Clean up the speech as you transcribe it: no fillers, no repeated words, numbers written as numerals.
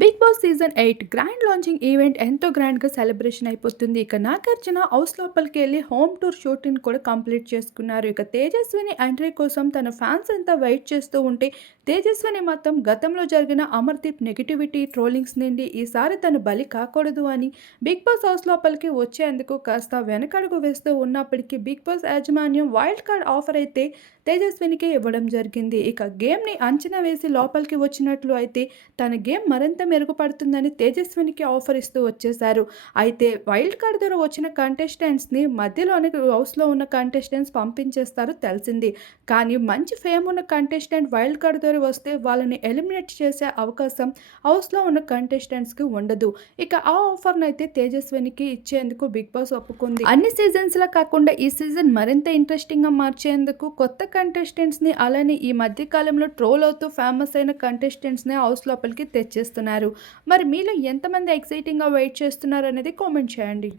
Big boss season 8 grand launching event ఎంతో గ్రాండ్‌గా celebration అయిపోతుంది. ఇక నాగార్జున హౌస్ లోపలికెళ్ళి హోమ్ టూర్ షూటింగ్ కూడా కంప్లీట్ చేసుకున్నారు. ఇక తేజస్విని ఎంట్రీ కోసం తన ఫ్యాన్స్ అంతా వెయిట్ చేస్తూ ఉంటే, తేజస్విని మాత్రం గతంలో జరిగిన అమర్‌దీప్ నెగటివిటీ, ట్రోలింగ్స్ నుండి ఈసారి తను బలి కాకూడదు అని బిగ్ బాస్ హౌస్ లోపలికి వచ్చేందుకు కాస్త వెనకడుగు వేస్తూ ఉన్నప్పటికీ బిగ్ బాస్ యాజమాన్యం వైల్డ్ కార్డ్ ఆఫర్ అయితే తేజస్వినికి ఇవ్వడం జరిగింది. ఇక గేమ్‌ని అంచనా వేసి లోపలికి వచ్చినట్లు అయితే తన గేమ్ మరింత మెరుగుపడుతుందని తేజస్వినికి ఆఫర్ ఇస్తూ వచ్చేశారు. అయితే వైల్డ్ కార్డ్ ద్వారా వచ్చిన కంటెస్టెంట్స్‌ని మధ్యలోనే హౌస్‌లో ఉన్న కంటెస్టెంట్స్ పంపించేస్తారు తెలిసింది. కానీ మంచి ఫేమ్ ఉన్న కంటెస్టెంట్ వైల్డ్ కార్డ్ ద్వారా వస్తే వాళ్ళని ఎలిమినేట్ చేసే అవకాశం హౌస్‌లో ఉన్న కంటెస్టెంట్స్‌కి ఉండదు. ఇక ఆ ఆఫర్‌నైతే తేజస్వినికి ఇచ్చేందుకు బిగ్ బాస్ ఒప్పుకుంది. అన్ని సీజన్స్‌లా కాకుండా ఈ సీజన్ మరింత ఇంట్రెస్టింగ్‌గా మార్చేందుకు కొత్త కంటెస్టెంట్స్‌ని అలానే ఈ మధ్య కాలంలో ట్రోల్ అవుతూ ఫేమస్ అయిన కంటెస్టెంట్స్‌ని హౌస్ లోపలికి తెచ్చేస్తున్నారు. మరి మీలో ఎంతమంది ఎక్సైటింగ్‌గా వెయిట్ చేస్తున్నారనేది కామెంట్ చేయండి.